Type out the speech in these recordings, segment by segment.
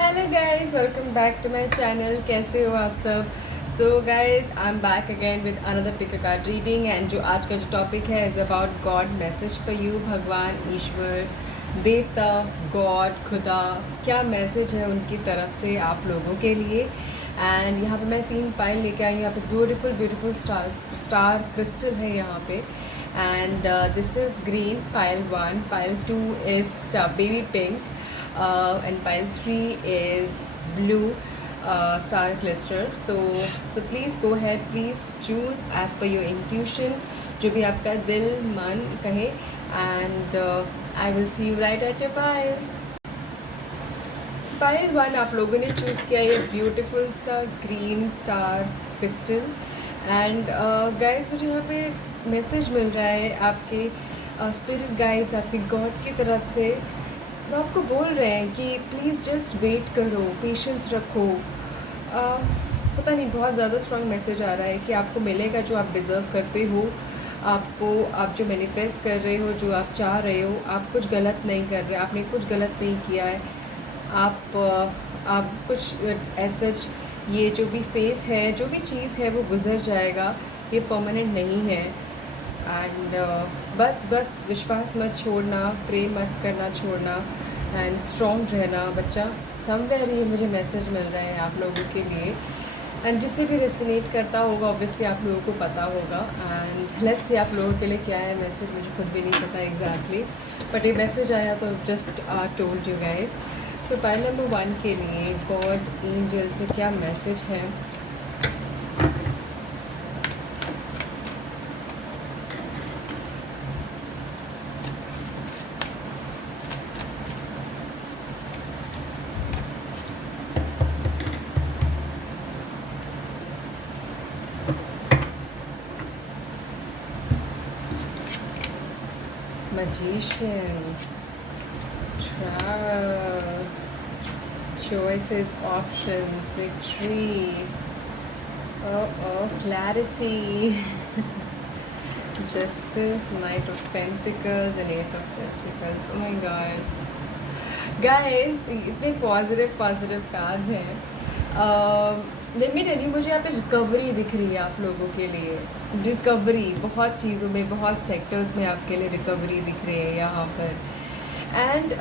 Hello guys, welcome back to my channel. कैसे हो आप सब? So guys, I am back again with another pick a card reading. And जो आज का जो टॉपिक है is about god message for you. भगवान, ईश्वर, देवता, गॉड, खुदा, क्या मैसेज है उनकी तरफ से आप लोगों के लिए। एंड यहाँ पे मैं 3 पायल लेके आई हूँ। यहाँ पे ब्यूटीफुल ब्यूटीफुल स्टार क्रिस्टल है यहाँ पे। And this is green Payal 1, Payal 2 is baby pink, and pile 3 is blue star cluster. So please go ahead, please choose as per your intuition, जो भी आपका दिल मन कहे। and I will see you right at your pile 1। आप लोगों ने choose किया ये ब्यूटीफुल सा green star crystal. And guys, मुझे यहाँ पे मैसेज मिल रहा है आपके स्पिरिट गाइड्स, आपके गॉड की तरफ से। वो आपको बोल रहे हैं कि प्लीज़ जस्ट वेट करो, पेशेंस रखो। पता नहीं, बहुत ज़्यादा स्ट्रॉन्ग मैसेज आ रहा है कि आपको मिलेगा जो आप डिज़र्व करते हो। आप जो मैनिफेस्ट कर रहे हो, जो आप चाह रहे हो, आप कुछ गलत नहीं कर रहे, आपने कुछ गलत नहीं किया है। आप कुछ ऐसा, ये जो भी फेस है, जो भी चीज़ है वो गुजर जाएगा, ये परमानेंट नहीं है। एंड बस विश्वास मत छोड़ना, प्रे मत करना छोड़ना, एंड स्ट्रॉन्ग रहना बच्चा। समवेयर ये मुझे मैसेज मिल रहा है आप लोगों के लिए। एंड जिससे भी रेजोनेट करता होगा ऑब्वियसली आप लोगों को पता होगा। एंड लेट्स से आप लोगों के लिए क्या है मैसेज, मुझे खुद भी नहीं पता एग्जैक्टली, बट ये मैसेज आया तो just told you guys. So pile number 1 के लिए गॉड एंजल से क्या मैसेज है। Magician, travel, choices, options, victory, clarity, justice, Knight of Pentacles and Ace of Pentacles. Oh my God, guys, इतने positive cards हैं। Late me tell you, मुझे यहाँ पे रिकवरी दिख रही है आप लोगों के लिए। रिकवरी बहुत चीज़ों में, बहुत सेक्टर्स में आपके लिए रिकवरी दिख रही है यहाँ पर। And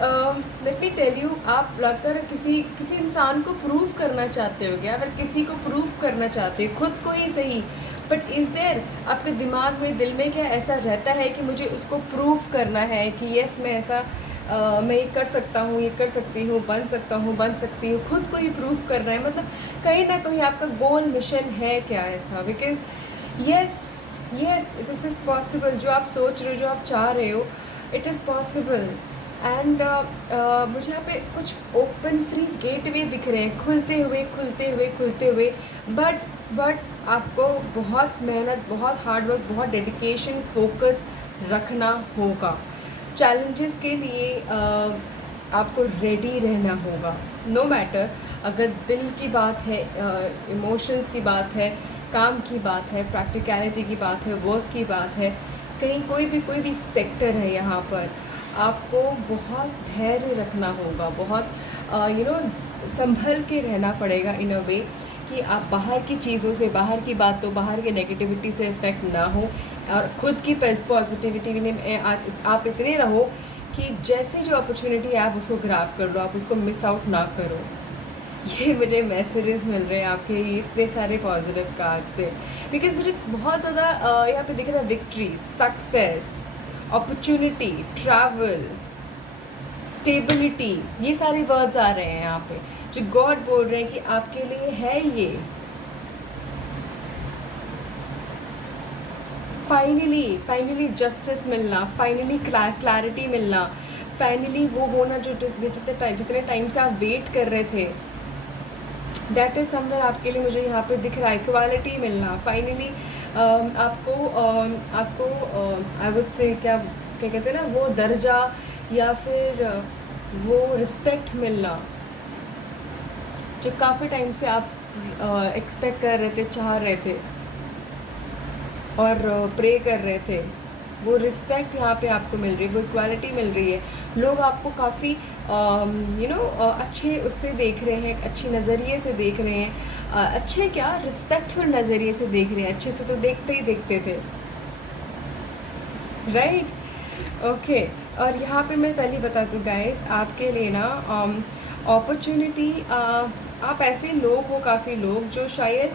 let me tell you, आप अगर किसी इंसान को प्रूव करना चाहते हो क्या, अगर किसी को प्रूव करना चाहते हो, खुद को ही सही, बट इज़ देयर आपके दिमाग में, दिल में क्या ऐसा रहता है कि मुझे उसको प्रूव करना है कि यस मैं ऐसा मैं ये कर सकता हूँ, ये कर सकती हूँ, बन सकता हूँ, बन सकती हूँ, खुद को ही प्रूव करना है। मतलब कहीं ना कहीं आपका गोल मिशन है क्या ऐसा, because yes it is possible. जो आप सोच रहे हो, जो आप चाह रहे हो, इट इज़ पॉसिबल। एंड मुझे यहाँ पे कुछ ओपन फ्री गेटवे दिख रहे हैं, खुलते हुए। बट आपको बहुत मेहनत, बहुत हार्डवर्क, बहुत डेडिकेशन, फोकस रखना होगा। चैलेंजेस के लिए आपको रेडी रहना होगा। नो मैटर, अगर दिल की बात है, इमोशंस की बात है, काम की बात है, प्रैक्टिकलिटी की बात है, वर्क की बात है, कहीं कोई भी सेक्टर है, यहाँ पर आपको बहुत धैर्य रखना होगा, बहुत संभल के रहना पड़ेगा इन अ वे कि आप बाहर की चीज़ों से, बाहर की बातों, बाहर की नेगेटिविटी से इफ़ेक्ट ना हो, और खुद की पॉजिटिविटी में आप इतने रहो कि जैसे जो अपॉर्चुनिटी है आप उसको ग्रैब कर लो, आप उसको मिस आउट ना करो। ये मुझे मैसेजेस मिल रहे हैं आपके इतने सारे पॉजिटिव कार्ड से, बिकॉज मुझे बहुत ज़्यादा यहाँ पे दिख रहा है victory, success, opportunity, travel, stability, ये सारे वर्ड्स आ रहे हैं यहाँ पे, जो गॉड बोल रहे हैं कि आपके लिए है ये। फाइनली जस्टिस मिलना, फाइनली क्लैरिटी मिलना, फाइनली वो होना जो जितने टाइम से आप वेट कर रहे थे, दैट इज़ समवेयर आपके लिए मुझे यहाँ पे दिख रहा है। इक्वालिटी मिलना फाइनली, आपको आई वुड से क्या कहते हैं ना, वो दर्जा या फिर वो रिस्पेक्ट मिलना जो काफ़ी टाइम से आप एक्सपेक्ट कर रहे थे, चाह रहे थे और प्रे कर रहे थे। वो रिस्पेक्ट यहाँ पे आपको मिल रही है, वो इक्वालिटी मिल रही है। लोग आपको काफ़ी अच्छे उससे देख रहे हैं, अच्छे नज़रिए से देख रहे हैं, अच्छे क्या रिस्पेक्टफुल नज़रिए से देख रहे हैं। अच्छे से तो देखते ही देखते थे, राइट। ओके, और यहाँ पे मैं पहले बता दूँ गाइस, आपके लिए ना अपॉर्चुनिटी, आप ऐसे लोग हो, काफ़ी लोग जो शायद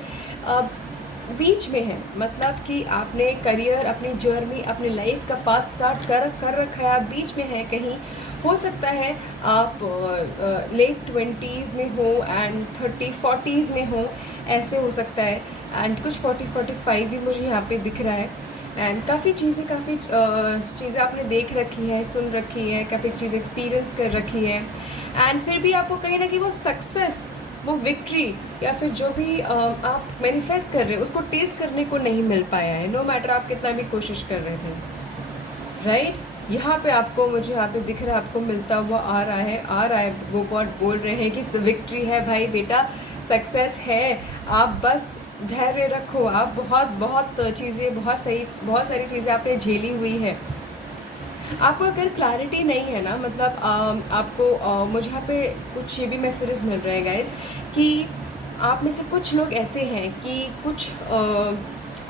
बीच में हैं, मतलब कि आपने करियर, अपनी जर्नी, अपनी लाइफ का पाथ स्टार्ट कर रखा है, आप बीच में हैं कहीं। हो सकता है आप लेट 20s में हो एंड 30-40s में हो, ऐसे हो सकता है। एंड कुछ 40-45 भी मुझे यहाँ पे दिख रहा है। एंड काफ़ी चीज़ें आपने देख रखी हैं, सुन रखी हैं, काफ़ी चीज़ें एक्सपीरियंस कर रखी हैं। एंड फिर भी आपको कहीं ना कहीं वो सक्सेस, वो विक्ट्री, या फिर जो भी आप मैनिफेस्ट कर रहे हो उसको टेस्ट करने को नहीं मिल पाया है, नो मैटर आप कितना भी कोशिश कर रहे थे, राइट। यहाँ पे आपको, मुझे यहाँ पे दिख रहा है, आपको मिलता हुआ आ रहा है। वो गॉड बोल रहे हैं कि विक्ट्री है भाई बेटा, सक्सेस है, आप बस धैर्य रखो। आप बहुत चीज़ें, बहुत सारी चीज़ें आपने झेली हुई है। आपको अगर क्लैरिटी नहीं है ना, मतलब आपको मुझे यहाँ पे कुछ ये भी मैसेजेस मिल रहे हैं गाइज कि आप में से कुछ लोग ऐसे हैं कि कुछ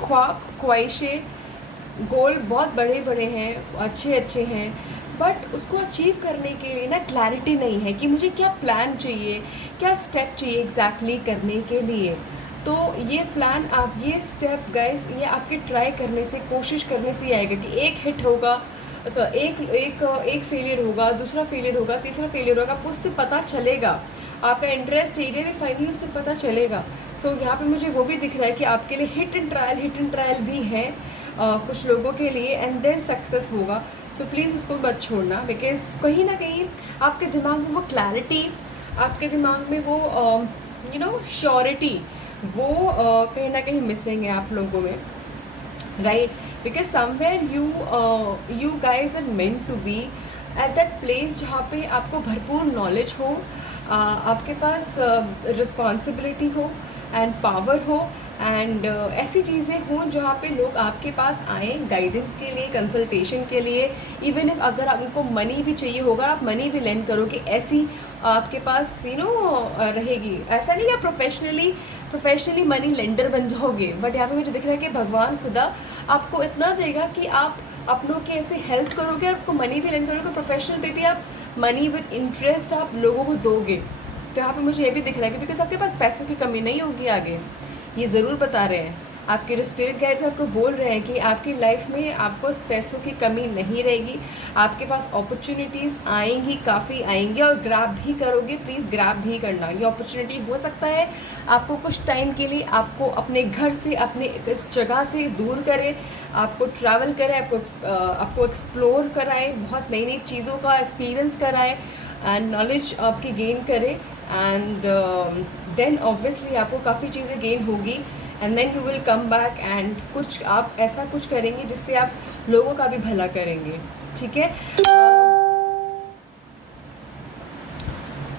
ख्वाब, ख्वाहिशें, गोल बहुत बड़े बड़े हैं, अच्छे हैं, बट उसको अचीव करने के लिए ना क्लैरिटी नहीं है कि मुझे क्या प्लान चाहिए, क्या स्टेप चाहिए एग्जैक्टली करने के लिए। तो ये प्लान, आप ये स्टेप गाइस, ये आपके ट्राई करने से, कोशिश करने से ही आएगा कि एक हिट होगा, एक फेलियर होगा, दूसरा फेलियर होगा, तीसरा फेलियर होगा, आपको उससे पता चलेगा, आपका इंटरेस्ट एरिया भी फाइनली उससे पता चलेगा। यहाँ पे मुझे वो भी दिख रहा है कि आपके लिए हिट एंड ट्रायल भी है कुछ लोगों के लिए, एंड देन सक्सेस होगा। प्लीज़ उसको मत छोड़ना, बिकॉज कहीं ना कहीं आपके दिमाग में वो क्लैरिटी, आपके दिमाग में वो श्योरिटी, वो कहीं ना कहीं मिसिंग है आप लोगों में, right. Because somewhere you guys are meant to be at that place जहाँ पे आपको भरपूर नॉलेज हो, आपके पास रिस्पॉन्सिबिलिटी हो एंड पावर हो, एंड ऐसी चीज़ें हों जहाँ पे लोग आपके पास आएँ गाइडेंस के लिए, कंसल्टेशन के लिए। इवन इफ अगर आपको मनी भी चाहिए होगा, आप मनी भी लेंड करोगे, ऐसी आपके पास रहेगी। ऐसा नहीं आप प्रोफेशनली मनी लेंडर बन जाओगे, बट यहाँ पे मुझे दिख रहा है कि भगवान खुदा आपको इतना देगा कि आप अपनों की ऐसे हेल्प करोगे, आपको मनी भी लेंड करोगे, प्रोफेशनल पे भी आप मनी विद इंटरेस्ट आप लोगों को दोगे। तो यहाँ पे मुझे ये भी दिख रहा है कि बिकॉज आपके पास पैसों की कमी नहीं होगी आगे, ये ज़रूर बता रहे हैं आपके स्पिरिट गाइड्स, आपको बोल रहे हैं कि आपकी लाइफ में आपको पैसों की कमी नहीं रहेगी, आपके पास अपॉर्चुनिटीज़ आएंगी, काफ़ी आएंगी, और ग्रैब भी करोगे। प्लीज़ ग्रैब भी करना, ये अपॉर्चुनिटी हो सकता है आपको कुछ टाइम के लिए, आपको अपने घर से, अपने इस जगह से दूर करे, आपको ट्रैवल करे, आपको एक्सप्लोर कराए, बहुत नई नई चीज़ों का एक्सपीरियंस कराए, एंड नॉलेज आपकी गेन करे, एंड देन ऑब्वियसली आपको काफ़ी चीज़ें गेन होगी, and then you will come back and कुछ आप ऐसा कुछ करेंगे जिससे आप लोगों का भी भला करेंगे, ठीक है।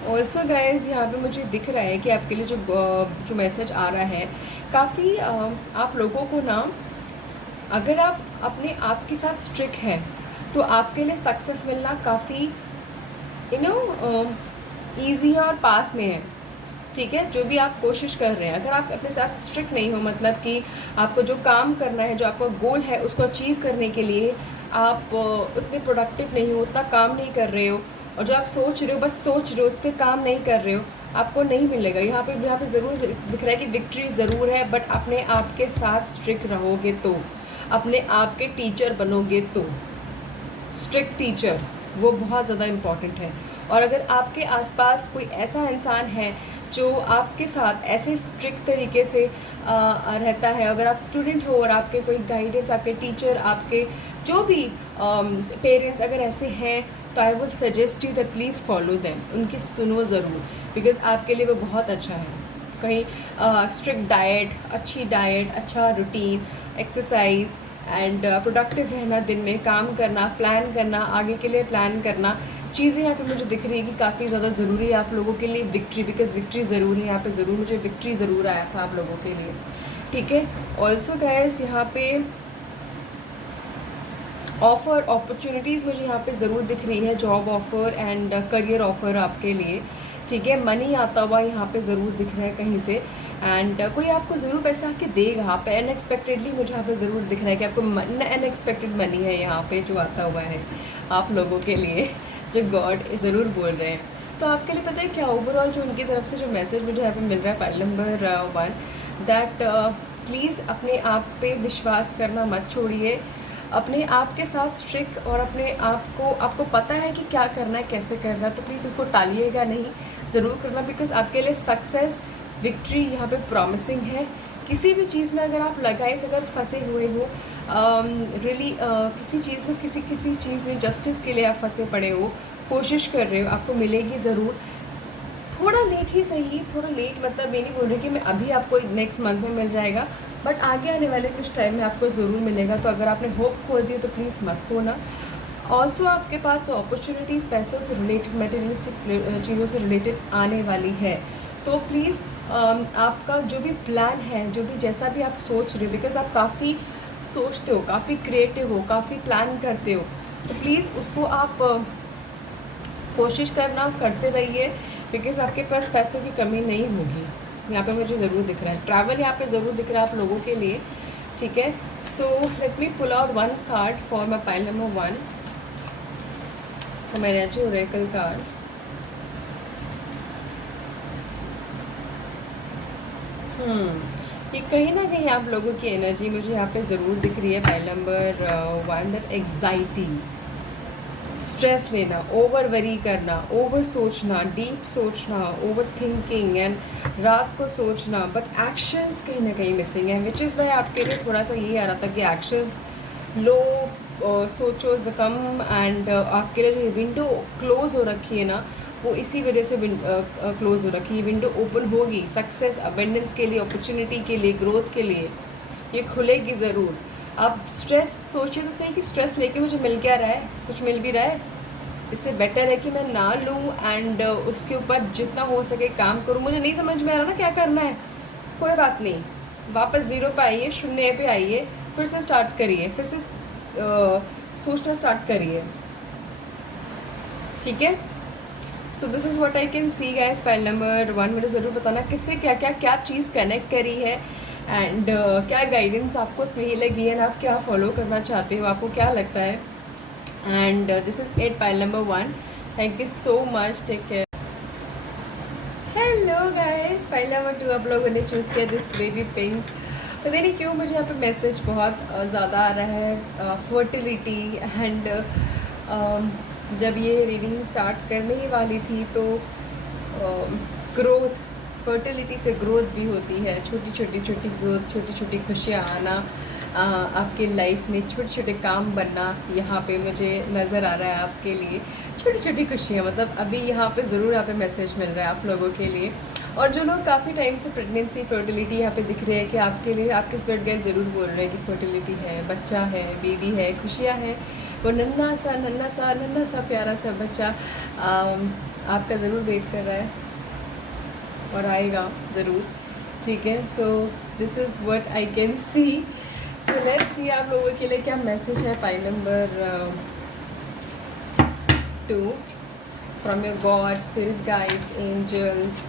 ऑल्सो गाइज, यहाँ पे मुझे दिख रहा है कि आपके लिए जो मैसेज आ रहा है, काफ़ी आप लोगों को ना, अगर आप अपने आप के साथ स्ट्रिक्ट हैं तो आपके लिए सक्सेस मिलना काफ़ी ईजी है और पास में है, ठीक है। जो भी आप कोशिश कर रहे हैं, अगर आप अपने साथ स्ट्रिक्ट नहीं हो, मतलब कि आपको जो काम करना है, जो आपका गोल है, उसको अचीव करने के लिए आप उतने प्रोडक्टिव नहीं हो, उतना काम नहीं कर रहे हो, और जो आप सोच रहे हो, बस सोच रहे हो, उस पर काम नहीं कर रहे हो, आपको नहीं मिलेगा। यहाँ पे ज़रूर दिख रहा है कि विक्ट्री ज़रूर है, बट अपने आप के साथ स्ट्रिक्ट रहोगे तो, अपने आप के टीचर बनोगे तो, स्ट्रिक्ट टीचर वो बहुत ज़्यादा इम्पॉर्टेंट है। और अगर आपके आसपास कोई ऐसा इंसान है जो आपके साथ ऐसे स्ट्रिक्ट तरीके से रहता है, अगर आप स्टूडेंट हो और आपके कोई गाइडेंस, आपके टीचर, आपके जो भी पेरेंट्स अगर ऐसे हैं, तो I would suggest you that please follow them, उनकी सुनो ज़रूर, बिकॉज़ आपके लिए वो बहुत अच्छा है। कहीं स्ट्रिक्ट डाइट, अच्छी डाइट, अच्छा रूटीन, एक्सरसाइज एंड प्रोडक्टिव रहना, दिन में काम करना, प्लान करना, आगे के लिए प्लान करना, चीज़ें यहाँ पे मुझे दिख रही है कि काफ़ी ज़्यादा ज़रूरी है आप लोगों के लिए विक्ट्री, बिकॉज विक्ट्री ज़रूर है यहाँ पे, ज़रूर मुझे विक्ट्री ज़रूर आया था आप लोगों के लिए, ठीक है। ऑल्सो गाइस, यहाँ पे ऑफ़र अपॉर्चुनिटीज़ मुझे यहाँ पे ज़रूर दिख रही है, job offer and career offer आपके लिए, ठीक है। मनी आता हुआ यहाँ पे ज़रूर दिख रहा है कहीं से, एंड कोई आपको ज़रूर पैसा आके देगा यहाँ पे अनएक्सपेक्टेडली। मुझे यहाँ पे ज़रूर दिख रहा है कि आपको अनएक्सपेक्टेड मनी है यहाँ पे जो आता हुआ है आप लोगों के लिए, जो गॉड ज़रूर बोल रहे हैं। तो आपके लिए पता है क्या, ओवरऑल जो उनकी तरफ से जो मैसेज मुझे यहाँ पे मिल रहा है, फाइल नंबर 1, दैट प्लीज़ अपने आप पे विश्वास करना मत छोड़िए, अपने आप के साथ स्ट्रिक्ट, और अपने आप को, आपको पता है कि क्या करना है, कैसे करना है, तो प्लीज़ उसको टालिएगा नहीं, ज़रूर करना, बिकॉज आपके लिए सक्सेस, विक्ट्री यहाँ पे प्रॉमिसिंग है। किसी भी चीज़ में अगर आप लगाए अगर फंसे हुए हो, रियली किसी चीज़ में, किसी चीज़ में जस्टिस के लिए आप फंसे पड़े हो, कोशिश कर रहे हो, आपको मिलेगी ज़रूर। थोड़ा लेट ही सही, थोड़ा लेट मतलब ये नहीं बोल रही कि मैं अभी आपको नेक्स्ट मंथ में मिल जाएगा, बट आगे आने वाले कुछ टाइम में आपको ज़रूर मिलेगा। तो अगर आपने होप खो दी तो प्लीज़ मत खोना। ऑल्सो आपके पास अपॉर्चुनिटीज़ पैसों से रिलेटेड, मटेरियलिस्टिक चीज़ों से रिलेटेड आने वाली है। तो प्लीज़ आपका जो भी प्लान है, जो भी जैसा भी आप सोच रहे हो, बिकॉज़ आप काफ़ी सोचते हो, काफ़ी क्रिएटिव हो, काफ़ी प्लान करते हो, तो प्लीज़ उसको आप कोशिश करना, करते रहिए, बिकॉज़ आपके पास पैसों की कमी नहीं होगी। यहाँ पे मुझे ज़रूर दिख रहा है, ट्रैवल यहाँ पे ज़रूर दिख रहा है आप लोगों के लिए, ठीक है। So let me pull out 1 card for my file number 1, मेरे अच्छे ओरेकल कार्ड। ये कहीं ना कहीं आप लोगों की एनर्जी मुझे यहाँ पे ज़रूर दिख रही है, file number 1, that anxiety, stress लेना, ओवर वरी करना, ओवर सोचना, डीप सोचना, ओवर थिंकिंग एंड रात को सोचना, बट एक्शंस कहीं ना कहीं मिसिंग है, विच इज़ वाई आपके लिए थोड़ा सा ये आ रहा था कि एक्शंस लो, सोचो कम, एंड आपके लिए जो ये विंडो क्लोज हो रखी है ना, वो इसी वजह से क्लोज हो रखी है। विंडो ओपन होगी सक्सेस, अबेंडेंस के लिए, अपॉर्चुनिटी के लिए, ग्रोथ के लिए, ये खुलेगी ज़रूर। आप स्ट्रेस सोचिए तो सही कि स्ट्रेस लेके मुझे मिल क्या रहा है, कुछ मिल भी रहा है, इससे बेटर है कि मैं ना लूँ, एंड उसके ऊपर जितना हो सके काम करूँ। मुझे नहीं समझ में आ रहा ना क्या करना है, कोई बात नहीं, वापस ज़ीरो पे आइए, शून्य पे आइए, फिर से स्टार्ट करिए, फिर से सोचना स्टार्ट करिए, ठीक है। So this is what I can see guys. File number 1 मुझे ज़रूर बताना किससे क्या चीज़ कनेक्ट करी है, एंड क्या गाइडेंस आपको सही लगी है, आप क्या फॉलो करना चाहते हो, आपको क्या लगता है। And this is it, file number 1। Thank you so much, take care. Hello guys, file number 2 आप लोगों ने चूज़ किया, दिस बेबी पिंक। पता नहीं क्यों मुझे यहाँ पे मैसेज बहुत ज़्यादा आ रहा है, फर्टिलिटी एंड जब ये रीडिंग स्टार्ट करने ही वाली थी तो ग्रोथ, फर्टिलिटी से ग्रोथ भी होती है, छोटी छोटी ग्रोथ, छोटी छोटी खुशियाँ आना, आपके लाइफ में छोटे छोटे काम बनना, यहाँ पे मुझे नज़र आ रहा है आपके लिए छोटी छोटी खुशियाँ। मतलब अभी यहाँ पे ज़रूर यहाँ पे मैसेज मिल रहा है आप लोगों के लिए। और जो लोग काफ़ी टाइम से प्रेगनेंसी, फर्टिलिटी यहाँ पे दिख रहे हैं कि आपके लिए, आपके स्पिरिट गाइड ज़रूर बोल रहे हैं कि फर्टिलिटी है, बच्चा है, बेबी है, खुशियाँ हैं, वो नन्ना सा प्यारा सा बच्चा आपका ज़रूर वेट कर रहा है और आएगा ज़रूर, ठीक है। So this is what I can see. So let's see आप लोगों के लिए क्या मैसेज है, pile number 2 from your god, spirit guides, angels.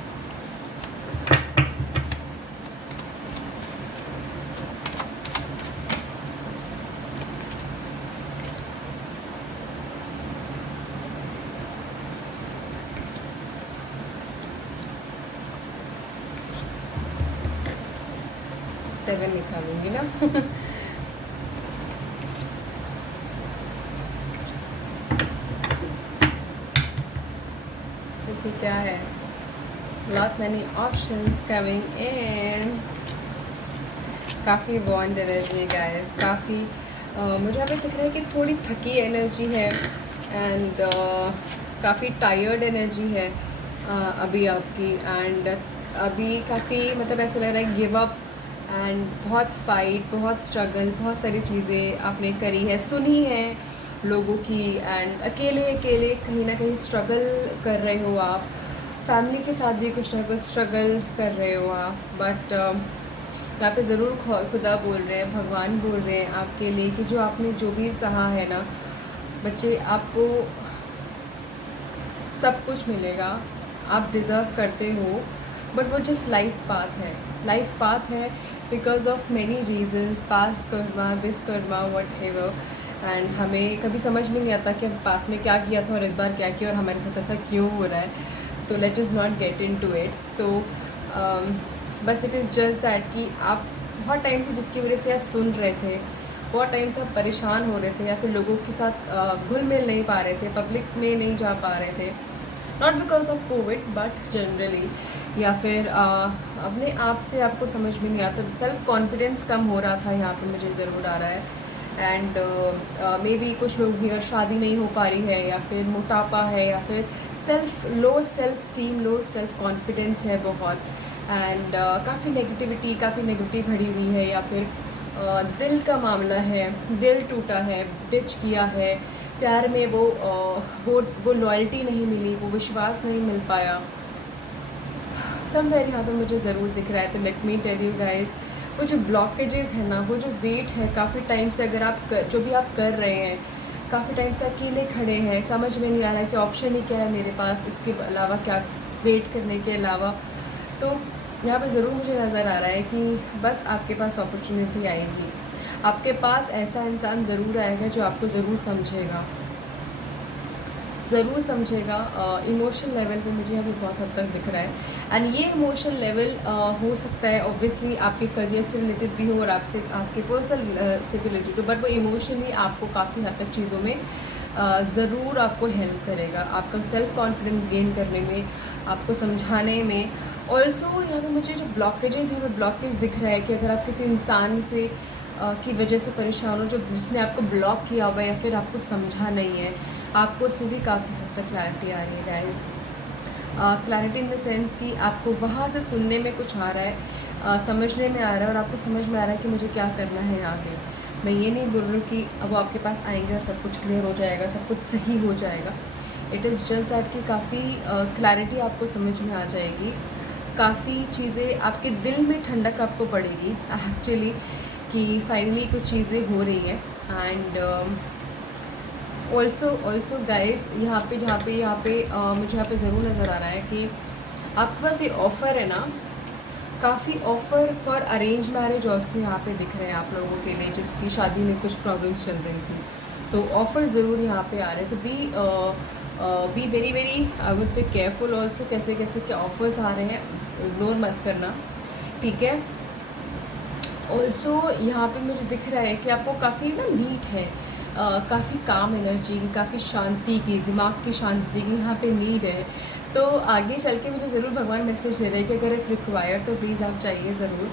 Seven निकालूंगी ना देखिए क्या है, lot many options coming in, काफ़ी बॉन्ड एनर्जी गाइस, काफ़ी मुझे यहाँ पे दिख रहा है कि थोड़ी थकी एनर्जी है, एंड काफ़ी टायर्ड एनर्जी है अभी आपकी, एंड अभी काफ़ी मतलब ऐसा लग रहा है गिव अप, एंड बहुत फाइट, बहुत स्ट्रगल, बहुत सारी चीज़ें आपने करी है, सुनी है लोगों की, एंड अकेले अकेले कहीं ना कहीं स्ट्रगल कर रहे हो आप, फैमिली के साथ भी कुछ ना कुछ स्ट्रगल कर रहे हो आप, बट यहाँ पे ज़रूर खुदा बोल रहे हैं, भगवान बोल रहे हैं आपके लिए कि जो आपने जो भी सहा है ना बच्चे, आपको सब कुछ मिलेगा, आप डिज़र्व करते हो। बट वो जस्ट लाइफ पाथ है, लाइफ पाथ है because of many reasons, pass Karma, this Karma, what ever. And हमें कभी समझ में नहीं आता कि हम पास में क्या किया था और इस बार क्या किया और हमारे साथ ऐसा क्यों हो रहा है। तो let is not get into it. So बस इट इज़ जस्ट दैट कि आप बहुत टाइम से जिसकी वजह से आप सुन रहे थे, बहुत टाइम से आप परेशान हो रहे थे या फिर लोगों के साथ घुल मिल नहीं पा रहे थे, पब्लिक में नहीं जा पा रहे थे, not because of Covid but generally, या फिर अपने आप से आपको समझ में नहीं आता, सेल्फ कॉन्फिडेंस कम हो रहा था, यहाँ पे मुझे ज़रूर आ रहा है। एंड मे बी कुछ लोगों की अगर शादी नहीं हो पा रही है या फिर मोटापा है या फिर low self esteem, low self confidence है बहुत। एंड काफ़ी नेगेटिव भरी हुई है, या फिर दिल का मामला है, दिल टूटा है, डिच किया है, प्यार में वो लॉयल्टी नहीं मिली, वो विश्वास नहीं मिल पाया, समवेयर यहाँ पे मुझे ज़रूर दिख रहा है। तो let me tell you guys, वो जो ब्लॉकेजेस है ना, वो जो वेट है काफ़ी टाइम से, अगर आप जो भी आप कर रहे हैं, काफ़ी टाइम से अकेले खड़े हैं, समझ में नहीं आ रहा है कि ऑप्शन ही क्या है मेरे पास इसके अलावा, क्या वेट करने के अलावा। तो यहाँ पे ज़रूर मुझे नज़र आ रहा है कि बस आपके पास अपॉर्चुनिटी आएगी, आपके पास ऐसा इंसान ज़रूर आएगा जो आपको ज़रूर समझेगा, इमोशनल लेवल पे मुझे अभी बहुत हद तक दिख रहा है। एंड ये इमोशनल लेवल हो सकता है ऑब्वियसली आपके करियर से रिलेटेड भी हो और आपके पर्सनल से रिलेटेड हो, बट वो इमोशनली आपको काफ़ी हद तक चीज़ों में ज़रूर आपको हेल्प करेगा, आपका सेल्फ कॉन्फिडेंस गेन करने में, आपको समझाने में। ऑल्सो यहाँ पे मुझे जो ब्लॉकेजेस है, वो ब्लॉकेज दिख रहा है कि अगर आप किसी इंसान से की वजह से परेशान हो, जो जिसने आपको ब्लॉक किया हुआ है या फिर आपको समझा नहीं है, आपको उसमें भी काफ़ी हद तक क्लैरिटी आ रही है guys. Clarity in the sense कि आपको वहाँ से सुनने में कुछ आ रहा है, समझने में आ रहा है, और आपको समझ में आ रहा है कि मुझे क्या करना है आगे। मैं ये नहीं बोल रही हूँ कि अब वो आपके पास आएंगे और सब कुछ क्लियर हो जाएगा, सब कुछ सही हो जाएगा। इट इज़ जस्ट दैट कि काफ़ी क्लैरिटी आपको समझ में आ जाएगी, काफ़ी चीज़ें आपके दिल में ठंडक आपको पड़ेगी एक्चुअली, कि फाइनली कुछ चीज़ें हो रही हैं। एंड ऑल्सो गाइस, यहाँ पे मुझे यहाँ पे ज़रूर नज़र आ रहा है कि आपके पास ये ऑफ़र है ना, काफ़ी offer for arrange marriage also यहाँ पे दिख रहे हैं आप लोगों के लिए, जिसकी शादी में कुछ प्रॉब्लम्स चल रही थी, तो ऑफ़र ज़रूर यहाँ पे आ रहे हैं। तो बी वेरी आई वुड से केयरफुल ऑल्सो, कैसे कैसे क्या ऑफ़र्स आ रहे हैं, इग्नोर मत करना, ठीक है। ऑल्सो यहाँ पे मुझे दिख रहा है कि आपको काफ़ी ना नीड है, काफ़ी काम एनर्जी की, काफ़ी शांति की, दिमाग की शांति की यहाँ पे नीड है। तो आगे चल के मुझे ज़रूर भगवान मैसेज दे रहे हैं कि अगर इफ़ रिक्वायर्ड तो प्लीज़ आप चाहिए ज़रूर,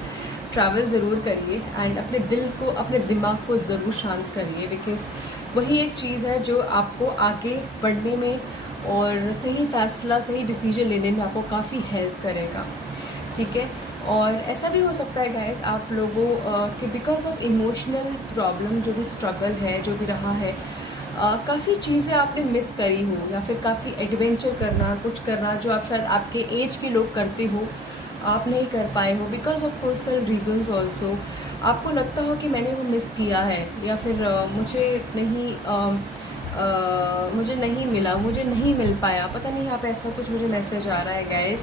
ट्रैवल ज़रूर करिए एंड अपने दिल को, अपने दिमाग को ज़रूर शांत करिए, बिकॉज़ वही एक चीज़ है जो आपको आगे बढ़ने में और सही फ़ैसला, सही डिसीजन लेने में आपको काफ़ी हेल्प करेगा, ठीक है। और ऐसा भी हो सकता है गाइस, आप लोगों कि बिकॉज ऑफ इमोशनल प्रॉब्लम, जो भी स्ट्रगल है, जो भी रहा है, काफ़ी चीज़ें आपने मिस करी हो, या फिर काफ़ी एडवेंचर करना, कुछ करना जो आप शायद आपके एज के लोग करते हो, आप नहीं कर पाए हो because of personal reasons also. आपको लगता हो कि मैंने वो मिस किया है, या फिर मुझे नहीं मिला, मुझे नहीं मिल पाया, पता नहीं यहाँ पे ऐसा कुछ मुझे मैसेज आ रहा है गाइस।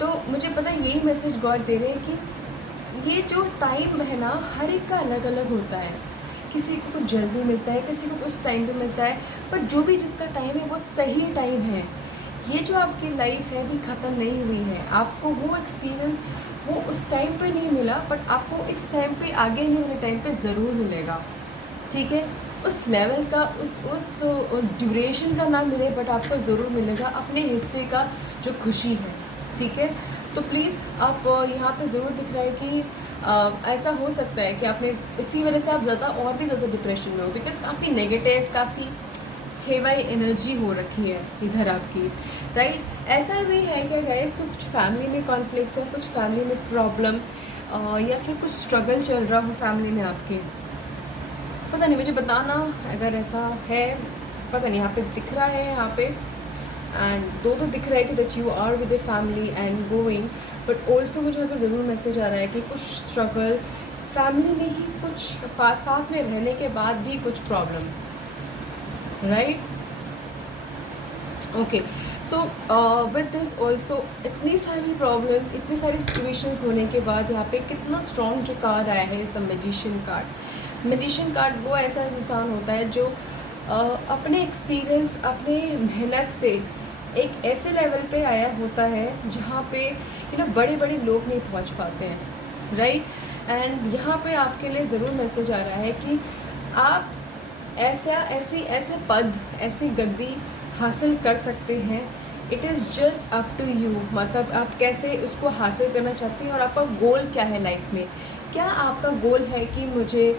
तो मुझे पता है यही मैसेज गॉड दे रहे हैं कि ये जो टाइम है ना, हर एक का अलग अलग होता है, किसी को कुछ जल्दी मिलता है, किसी को उस टाइम पे मिलता है, पर जो भी जिसका टाइम है वो सही टाइम है। ये जो आपकी लाइफ है अभी ख़त्म नहीं हुई है, आपको वो एक्सपीरियंस वो उस टाइम पे नहीं मिला, बट आपको इस टाइम पे, आगे नहीं वाले टाइम पे ज़रूर मिलेगा, ठीक है। उस लेवल का, उस ड्यूरेशन का ना मिले, बट आपको ज़रूर मिलेगा अपने हिस्से का जो खुशी है, ठीक है। तो प्लीज़ आप यहाँ पे ज़रूर दिख रहा है कि ऐसा हो सकता है कि आपने इसी वजह से आप ज़्यादा और भी ज़्यादा डिप्रेशन में हो, बिकॉज काफ़ी नेगेटिव, काफ़ी हेवाई एनर्जी हो रखी है इधर आपकी, राइट। ऐसा भी है कि गाइस कुछ फैमिली में कॉन्फ्लिक्ट्स है, कुछ फैमिली में प्रॉब्लम, या फिर कुछ स्ट्रगल चल रहा हो फैमिली में आपके, पता नहीं, मुझे बताना अगर ऐसा है, पता नहीं, यहाँ पे दिख रहा है, यहाँ पे एंड दो दिख रहा है कि that you are with a family and going, but also मुझे यहाँ पे ज़रूर मैसेज आ रहा है कि कुछ स्ट्रगल फैमिली में ही, कुछ पास साथ में रहने के बाद भी कुछ problem, right. Okay, so with this also इतनी सारी प्रॉब्लम्स, इतनी सारी सिचुएशंस होने के बाद यहाँ पे कितना स्ट्रॉन्ग जो कार्ड आया है is the magician card. Magician card वो ऐसा इंसान होता है जो अपने एक्सपीरियंस, अपने मेहनत से एक ऐसे लेवल पे आया होता है जहाँ पे बड़े बड़े लोग नहीं पहुँच पाते हैं, राइट। एंड यहाँ पे आपके लिए ज़रूर मैसेज आ रहा है कि आप ऐसे पद, ऐसी गद्दी हासिल कर सकते हैं। It is just up to you, मतलब आप कैसे उसको हासिल करना चाहते हैं और आपका गोल क्या है लाइफ में। क्या आपका गोल है कि मुझे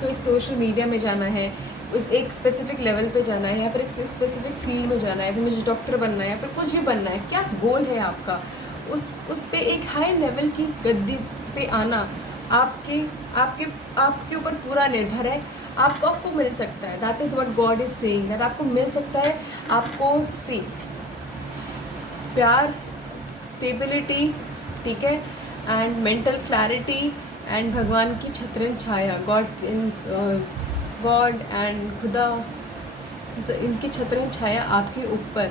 कोई सोशल मीडिया में जाना है, उस एक स्पेसिफिक लेवल पे जाना है, या फिर एक स्पेसिफिक फील्ड में जाना है, फिर मुझे डॉक्टर बनना है, या फिर कुछ भी बनना है, क्या गोल है आपका, उस पे एक हाई लेवल की गद्दी पे आना आपके आपके आपके ऊपर पूरा निर्भर है। आपको मिल सकता है, that is what God is saying, that आपको मिल सकता है। आपको सी प्यार, स्टेबिलिटी, ठीक है, एंड मेंटल क्लैरिटी, एंड भगवान की छत्रन छाया, गॉड एंड खुदा, इनकी छत्रन छाया आपके ऊपर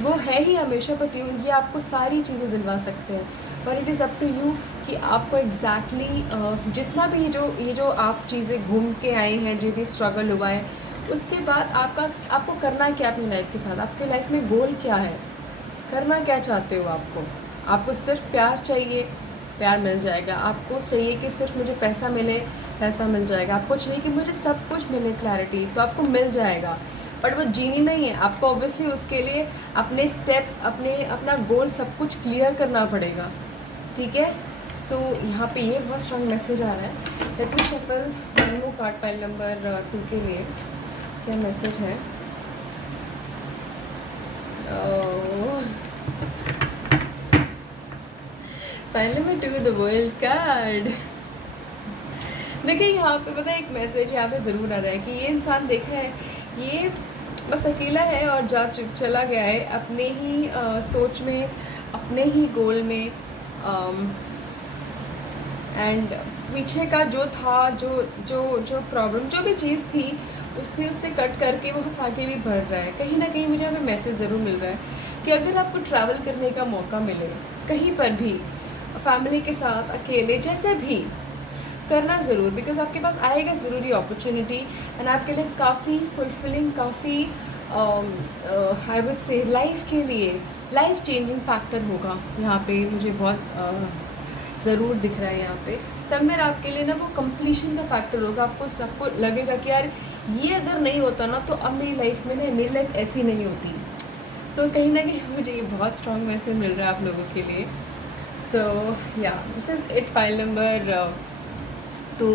वो है ही हमेशा। बट ये आपको सारी चीज़ें दिलवा सकते हैं, पर it is up to you कि आपको एग्जैक्टली जितना भी ये जो आप चीज़ें घूम के आए हैं, जो भी स्ट्रगल हुआ है, उसके बाद आपको करना क्या अपनी लाइफ के साथ, आपके लाइफ में गोल क्या है, करना क्या चाहते हो। आपको सिर्फ प्यार चाहिए, प्यार मिल जाएगा। आपको चाहिए कि सिर्फ मुझे पैसा मिले, पैसा मिल जाएगा। आपको चाहिए कि मुझे सब कुछ मिले, क्लैरिटी, तो आपको मिल जाएगा। बट वो जीनी नहीं है, आपको ऑब्वियसली उसके लिए अपने स्टेप्स, अपना गोल सब कुछ क्लियर करना पड़ेगा, ठीक है। सो यहाँ पे ये बहुत स्ट्रॉन्ग मैसेज आ रहा है। Let me shuffle one more card, pile number 2 के लिए क्या मैसेज है। Pile number 2 the world card. देखिए यहाँ पे पता है एक मैसेज यहाँ पे ज़रूर आ रहा है कि ये इंसान देखा है, ये बस अकेला है और चला गया है अपने ही सोच में, अपने ही गोल में, एंड पीछे का जो था, जो प्रॉब्लम, जो भी चीज़ थी, उससे कट करके वो बस आगे भी बढ़ रहा है। कहीं ना कहीं मुझे हमें मैसेज ज़रूर मिल रहा है कि अगर आपको ट्रैवल करने का मौका मिले कहीं पर भी, फैमिली के साथ, अकेले, जैसे भी, करना ज़रूर, बिकॉज आपके पास आएगा ज़रूरी अपॉर्चुनिटी, एंड आपके लिए काफ़ी फुलफिलिंग, काफ़ी आई वुड से लाइफ के लिए लाइफ चेंजिंग फैक्टर होगा। यहाँ पे मुझे बहुत ज़रूर दिख रहा है। यहाँ पे समवेयर आपके लिए ना वो कंप्लीशन का फैक्टर होगा। सबको लगेगा कि यार ये अगर नहीं होता ना तो अब मेरी लाइफ में ना, मेरी लाइफ ऐसी नहीं होती। सो कहीं ना कहीं मुझे ये बहुत स्ट्रॉन्ग मैसेज मिल रहा है आप लोगों के लिए। सो या this is it, file number 2।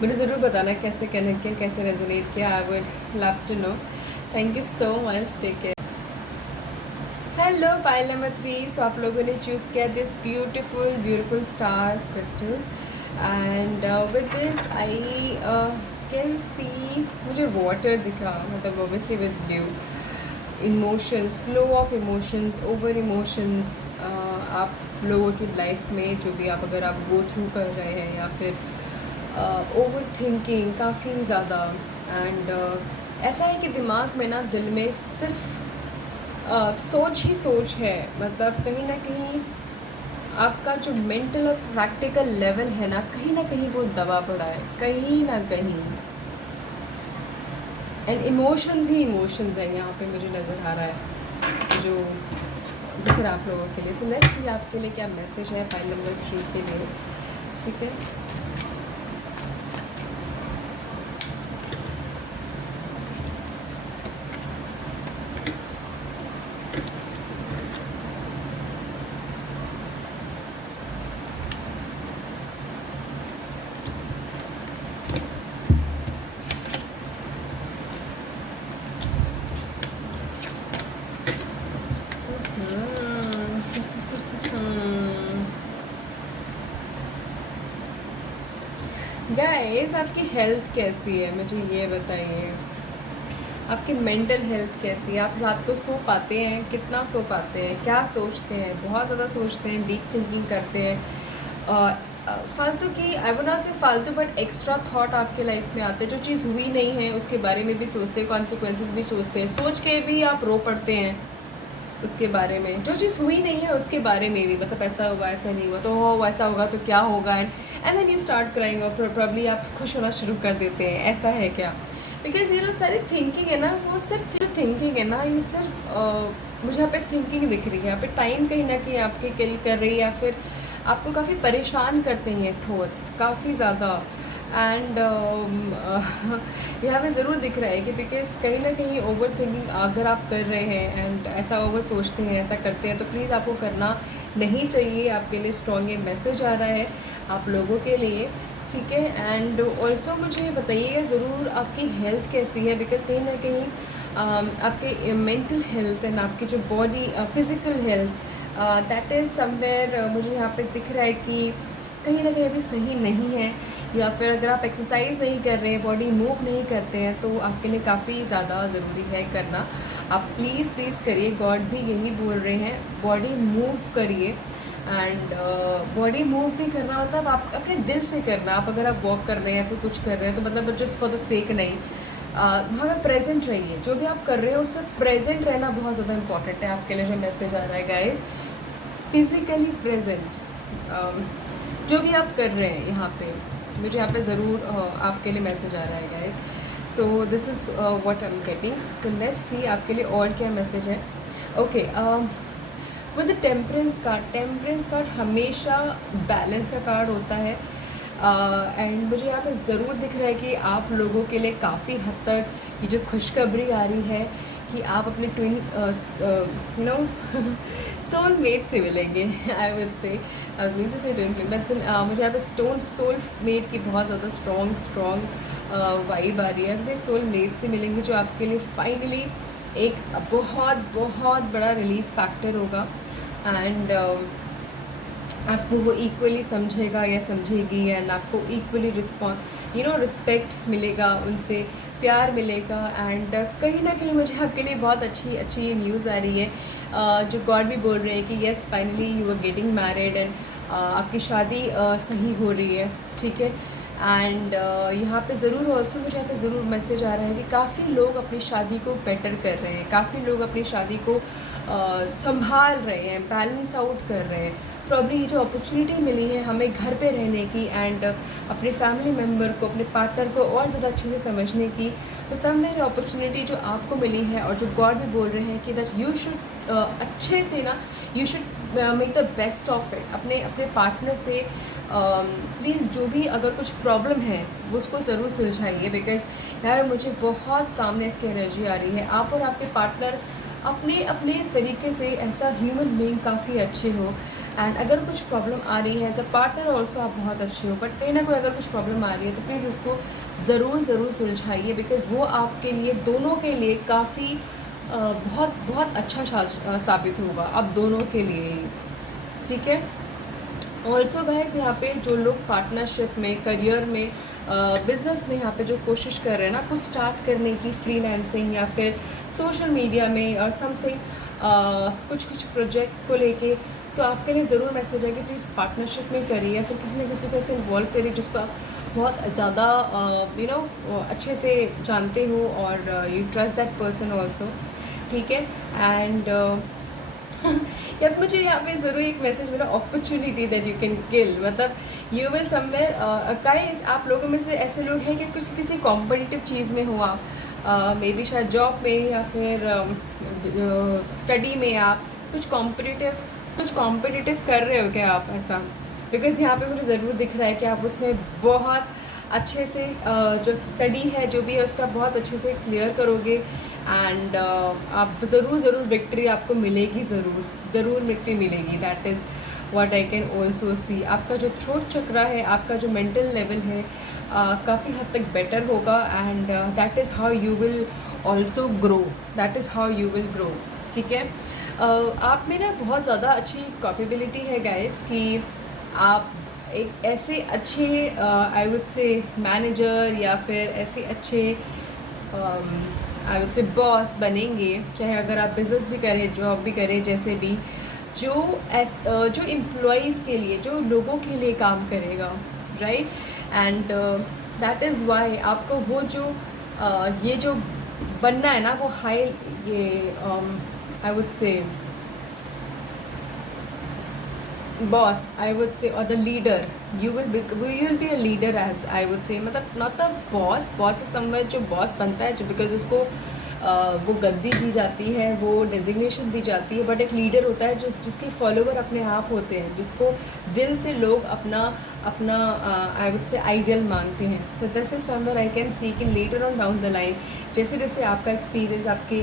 मुझे ज़रूर बताना कैसे कनेक्ट किया, कैसे रेजोनेट किया। I would love to know. Thank you so much, take care. Hello, file number 3। So आप लोगों ने चूज़ किया this beautiful star crystal, and with this I can see, मुझे वाटर दिखा, मतलब obviously with blue, emotions, flow of emotions, over emotions आप लोगों की लाइफ में, जो भी अगर आप गो थ्रू कर रहे हैं, या फिर ओवर थिंकिंग काफ़ी ज़्यादा, एंड ऐसा है कि दिमाग में ना, दिल में सिर्फ सोच ही सोच है। मतलब कहीं ना कहीं आपका जो मेंटल और प्रैक्टिकल लेवल है ना कहीं वो दबा पड़ा है, कहीं ना कहीं, एंड इमोशंस ही इमोशंस हैं यहाँ पे, मुझे नज़र आ रहा है जो दिख रहा है आप लोगों के लिए। सो लेट्स सी आपके लिए क्या मैसेज है फाइल नंबर 3 के लिए, ठीक है। गाइस, आपकी हेल्थ कैसी है, मुझे ये बताइए। आपकी मेंटल हेल्थ कैसी है, आप रात को सो पाते हैं, कितना सो पाते हैं, क्या सोचते हैं, बहुत ज़्यादा सोचते हैं, डीप थिंकिंग करते हैं, फालतू की, आई वुड नॉट से फालतू, बट एक्स्ट्रा थॉट आपके लाइफ में आते हैं, जो चीज़ हुई नहीं है उसके बारे में भी सोचते हैं, कॉन्सिक्वेंसेस भी सोचते हैं, सोच के भी आप रो पड़ते हैं उसके बारे में, जो चीज़ हुई नहीं है उसके बारे में भी, मतलब ऐसा हुआ, ऐसा नहीं हुआ, तो हो ऐसा होगा तो क्या होगा, and then you start crying, और प्रॉब्ली आप खुश होना शुरू कर देते हैं, ऐसा है क्या? बिकॉज ये जो सारी थिंकिंग है ना, वो सिर्फ जो थिंकिंग है ना, ये सिर्फ मुझे यहाँ पे थिंकिंग दिख रही है, यहाँ पे टाइम कहीं ना कहीं आपके किल कर रही है, या फिर आपको काफ़ी परेशान करते हैं थॉट्स काफ़ी ज़्यादा, एंड यहाँ पे ज़रूर दिख रहा है कि बिकॉज कहीं ना कहीं ओवर थिंकिंग अगर आप कर रहे हैं एंड ऐसा ओवर सोचते हैं, ऐसा करते हैं, तो प्लीज़ आपको करना नहीं चाहिए। आपके लिए स्ट्रॉन्ग ये मैसेज आ रहा है आप लोगों के लिए, ठीक है। एंड ऑल्सो मुझे बताइएगा ज़रूर आपकी हेल्थ कैसी है, बिकॉज कहीं ना कहीं आपके मेंटल हेल्थ एंड आपकी जो body physical health that is somewhere मुझे यहाँ पे दिख रहा है कि कहीं ना कहीं अभी सही नहीं है, या फिर अगर आप एक्सरसाइज नहीं कर रहे हैं, बॉडी मूव नहीं करते हैं, तो आपके लिए काफ़ी ज़्यादा ज़रूरी है करना। आप प्लीज़ प्लीज़ करिए, गॉड भी यही बोल रहे हैं, बॉडी मूव करिए। एंड बॉडी मूव भी करना मतलब आप अपने दिल से करना। आप अगर आप वॉक कर रहे हैं या फिर कुछ कर रहे हैं तो मतलब जस्ट फॉर द सेक नहीं, वहाँ पे प्रेजेंट रहिए। जो भी आप कर रहे हो उसमें प्रेजेंट रहना बहुत ज़्यादा इंपॉर्टेंट है। आपके लिए जो मैसेज आ रहा है गाइज, फिज़िकली प्रेजेंट, जो भी आप कर रहे हैं यहाँ पे, मुझे यहाँ पे ज़रूर आपके लिए मैसेज आ रहा है guys. So this is what I am getting. So let's सी आपके लिए और क्या मैसेज है। ओके, विद टेम्परेंस कार्ड हमेशा बैलेंस का कार्ड होता है, एंड मुझे यहाँ पे ज़रूर दिख रहा है कि आप लोगों के लिए काफ़ी हद तक ये जो खुशखबरी आ रही है कि आप अपने ट्विन यू नो सोलमेट से मिलेंगे। I would say I was going to say twin, but मुझे यहाँ पे सोलमेट की बहुत ज़्यादा स्ट्रॉन्ग वाइब आ रही है। अपने सोलमेट से मिलेंगे जो आपके लिए फाइनली एक बहुत बहुत बड़ा रिलीफ फैक्टर होगा, एंड आपको वो इक्वली समझेगा या समझेगी, एंड आपको इक्वली रिस्पेक्ट मिलेगा उनसे, प्यार मिलेगा। एंड कहीं ना कहीं मुझे आपके लिए बहुत अच्छी न्यूज़ आ रही है, जो गॉड भी बोल रहे हैं कि yes finally you are getting married, and आपकी शादी सही हो रही है, ठीक है। एंड यहाँ पे ज़रूर ऑल्सो मुझे यहाँ पे ज़रूर मैसेज आ रहा है कि काफ़ी लोग अपनी शादी को बेटर कर रहे हैं, काफ़ी लोग अपनी शादी को संभाल रहे हैं, बैलेंस आउट कर रहे हैं। प्रॉब्ली ये जो अपॉर्चुनिटी मिली है हमें घर पे रहने की, एंड अपने फैमिली मेम्बर को, अपने पार्टनर को और ज़्यादा अच्छे से समझने की, तो समवेयर अपॉर्चुनिटी जो आपको मिली है, और जो गॉड भी बोल रहे हैं कि दैट यू शुड अच्छे से ना, you should make the best of it. अपने पार्टनर से प्लीज़ जो भी अगर कुछ प्रॉब्लम है वो उसको ज़रूर सुलझाइए, बिकॉज यहाँ पे मुझे बहुत कामनेस की एनर्जी आ रही है। आप और आपके पार्टनर अपने अपने तरीके से ऐसा ह्यूमन बीइंग काफ़ी अच्छे हो, एंड अगर कुछ प्रॉब्लम आ रही है एज अ पार्टनर ऑल्सो आप बहुत अच्छे हो, बट कहीं ना कोई अगर कुछ प्रॉब्लम आ रही है तो प्लीज़ उसको ज़रूर सुलझाइए, बिकॉज़ वो आपके लिए, दोनों के लिए काफ़ी बहुत बहुत अच्छा साबित होगा, आप दोनों के लिए ही, ठीक है। ऑल्सो गाइज यहाँ पे जो लोग पार्टनरशिप में, करियर में, बिज़नेस में यहाँ पे जो कोशिश कर रहे हैं ना कुछ स्टार्ट करने की, फ्रीलांसिंग या फिर सोशल मीडिया में और समथिंग, कुछ प्रोजेक्ट्स को लेके, तो आपके लिए ज़रूर मैसेज है कि प्लीज़ पार्टनरशिप में करिए, या फिर किसी न किसी को ऐसे इन्वॉल्व करिए जिसको आप बहुत ज़्यादा अच्छे से जानते हो, और you trust that person also, ठीक है। एंड यार मुझे यहाँ पे ज़रूर एक मैसेज मिला, opportunity that you can kill, मतलब यू विल समवेयर, गाइस आप लोगों में से ऐसे लोग हैं कि किसी कॉम्पिटिटिव चीज़ में हो आप, मे बी शायद जॉब में या फिर स्टडी में, आप कुछ कॉम्पिटिटिव कर रहे हो क्या आप, ऐसा? बिकॉज़ यहाँ पे मुझे ज़रूर दिख रहा है कि आप उसमें बहुत अच्छे से जो स्टडी है जो भी है उसका बहुत अच्छे से क्लियर करोगे, एंड आप ज़रूर विक्ट्री आपको मिलेगी, ज़रूर विक्ट्री मिलेगी। That is what I can also see. आपका जो थ्रोट चक्रा है, आपका जो मेंटल लेवल है, काफ़ी हद तक बेटर होगा, and that is how you will also grow, ठीक है। आप में ना बहुत ज़्यादा अच्छी कैपेबिलिटी है गाइस कि आप एक ऐसे अच्छे आई वुड से मैनेजर, या फिर ऐसे अच्छे आई वुड से बॉस बनेंगे, चाहे अगर आप बिज़नेस भी करें, जॉब भी करें, जैसे भी जो एम्प्लॉयज़ के लिए, जो लोगों के लिए काम करेगा, right. And that is why आपको वो जो ये जो बनना है ना, वो हाई, ये आई वुड से boss, I would say, or the leader. You will be a leader, as I would say. मतलब not the boss is somewhere जो boss बनता है, जो because उसको वो गद्दी दी जाती है, वो डेजिग्नेशन दी जाती है, बट एक लीडर होता है जिसके फॉलोवर अपने आप होते हैं, जिसको दिल से लोग अपना अपना आई वुड से आइडियल मांगते हैं. So this is somewhere I can see कि later on down the line, जैसे जैसे आपका एक्सपीरियंस आपके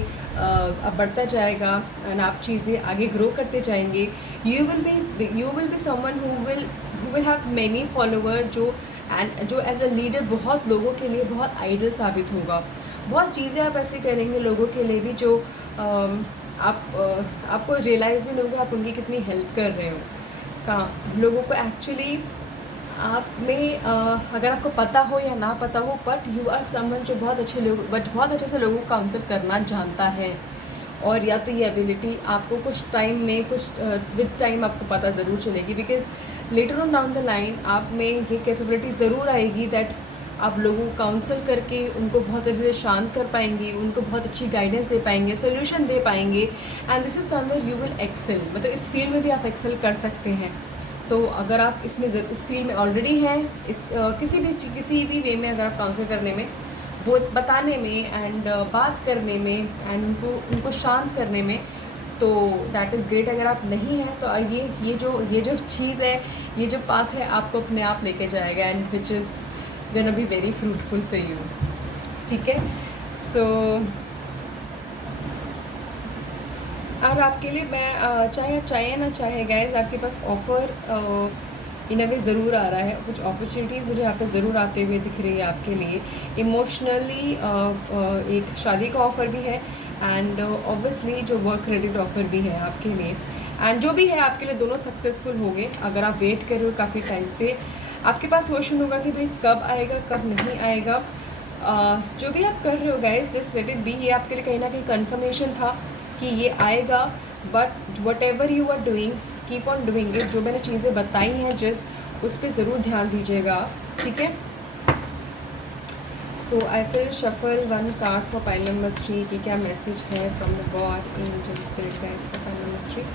बढ़ता जाएगा एंड आप चीज़ें आगे ग्रो करते जाएंगे, you will be someone who will have many follower, जो एज अ लीडर बहुत लोगों के लिए बहुत आइडल साबित होगा. बहुत चीज़ें आप ऐसे करेंगे लोगों के लिए भी जो आपको रियलाइज़ भी नहीं होगा आप उनकी कितनी हेल्प कर रहे हो. लोगों को एक्चुअली आप में अगर आपको पता हो या ना पता हो, बट यू आर समवन जो बहुत अच्छे से लोगों को काउंसिल करना जानता है. और या तो ये एबिलिटी आपको कुछ टाइम में, कुछ विद टाइम आपको पता ज़रूर चलेगी, because letter on down the line आप में ये कैपेबिलिटी ज़रूर आएगी दैट आप लोगों को काउंसल करके उनको बहुत अच्छे से शांत कर पाएंगे, उनको बहुत अच्छी गाइडेंस दे पाएंगे, सोल्यूशन दे पाएंगे. And this is somewhere you will excel. मतलब इस फील्ड में भी आप एक्सेल कर सकते हैं. तो अगर आप इस फील्ड में ऑलरेडी हैं, किसी भी वे में अगर आप काउंसिल करने में, वो बताने में एंड बात करने में एंड उनको शांत करने में, तो दैट इज़ ग्रेट. अगर आप नहीं हैं तो ये जो चीज़ है, ये जो पाथ है, आपको अपने आप लेके जाएगा and which is gonna be very fruitful for you. ठीक है. सो और आपके लिए मैं चाहे आप चाहे ना चाहे गाइज, आपके पास ऑफ़र इन अ वे ज़रूर आ रहा है. कुछ अपॉर्चुनिटीज़ मुझे यहाँ पे ज़रूर आते हुए दिख रही है आपके लिए. इमोशनली एक शादी का ऑफ़र भी है एंड ऑब्वियसली जो वर्क क्रेडिट ऑफ़र भी है आपके लिए. एंड जो भी है आपके लिए दोनों सक्सेसफुल होंगे. अगर आप वेट कर रहे हो काफ़ी टाइम से, आपके पास क्वेश्चन होगा कि भाई कब आएगा, कब नहीं आएगा. जो भी आप कर रहे हो guys, just let it be. ये आपके लिए कहीं ना कहीं कंफर्मेशन था कि ये आएगा. But whatever you are doing, keep on doing it. जो मैंने चीज़ें बताई हैं जस्ट उस पर ज़रूर ध्यान दीजिएगा आप. ठीक है. So I will shuffle one card for pile number 3 कि क्या मैसेज है from the god, angel, spirit guides for pile number 3.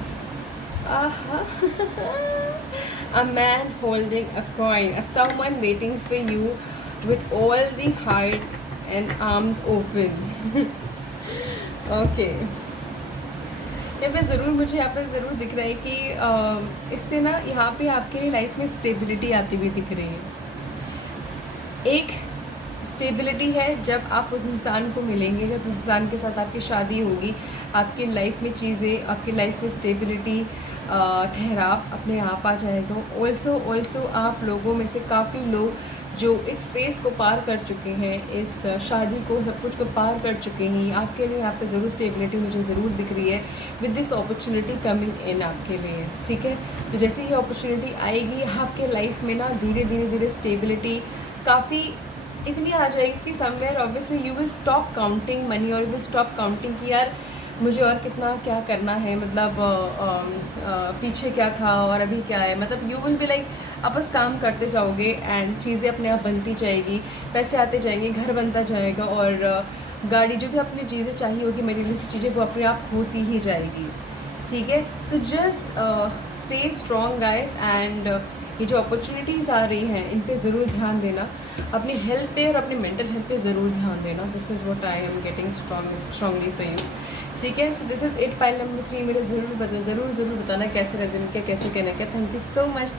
A man holding a coin, someone waiting for you with all the heart and arms open. Okay. यहाँ पे ज़रूर मुझे यहाँ पे ज़रूर दिख रहा है कि इससे ना यहाँ पे आपके लाइफ में स्टेबिलिटी आती हुई दिख रही है. एक स्टेबिलिटी है जब आप उस इंसान को मिलेंगे, जब उस इंसान के साथ आपकी शादी होगी, आपकी लाइफ में चीज़ें, आपकी लाइफ में स्टेबिलिटी, ठहराव अपने आप आ जाएगा. ऑल्सो आप लोगों में से काफ़ी लोग जो इस फेज़ को पार कर चुके हैं, इस शादी को, सब कुछ को पार कर चुके हैं, आपके लिए यहाँ पे ज़रूर स्टेबिलिटी मुझे ज़रूर दिख रही है with this opportunity coming in आपके लिए. ठीक है. तो जैसे ये अपॉर्चुनिटी आएगी आपके लाइफ में ना, धीरे धीरे काफ़ी इतनी आ जाएगी कि somewhere obviously you will stop counting money, और यू विल स्टॉप काउंटिंग कि यार मुझे और कितना क्या करना है, मतलब पीछे क्या था और अभी क्या है. मतलब यू विल बी लाइक, आप बस काम करते जाओगे एंड चीज़ें अपने आप बनती जाएगी, पैसे आते जाएंगे, घर बनता जाएगा, और गाड़ी, जो भी अपनी चीज़ें चाहिए होगी, मटेरियलिस्टिक चीज़ें, वो अपने आप होती ही जाएगी. ठीक है. So just stay strong guys. And ये जो अपॉर्चुनिटीज़ आ रही हैं, इन पे ज़रूर ध्यान देना. अपनी हेल्थ पे और अपनी मेंटल हेल्थ पे ज़रूर ध्यान देना. This is what I am getting strongly for you. ठीक है. So this is it. Pile number 3 मेरे ज़रूर बताना कैसे रेजोनेट किया, कैसे कहना क्या. Thank you so much.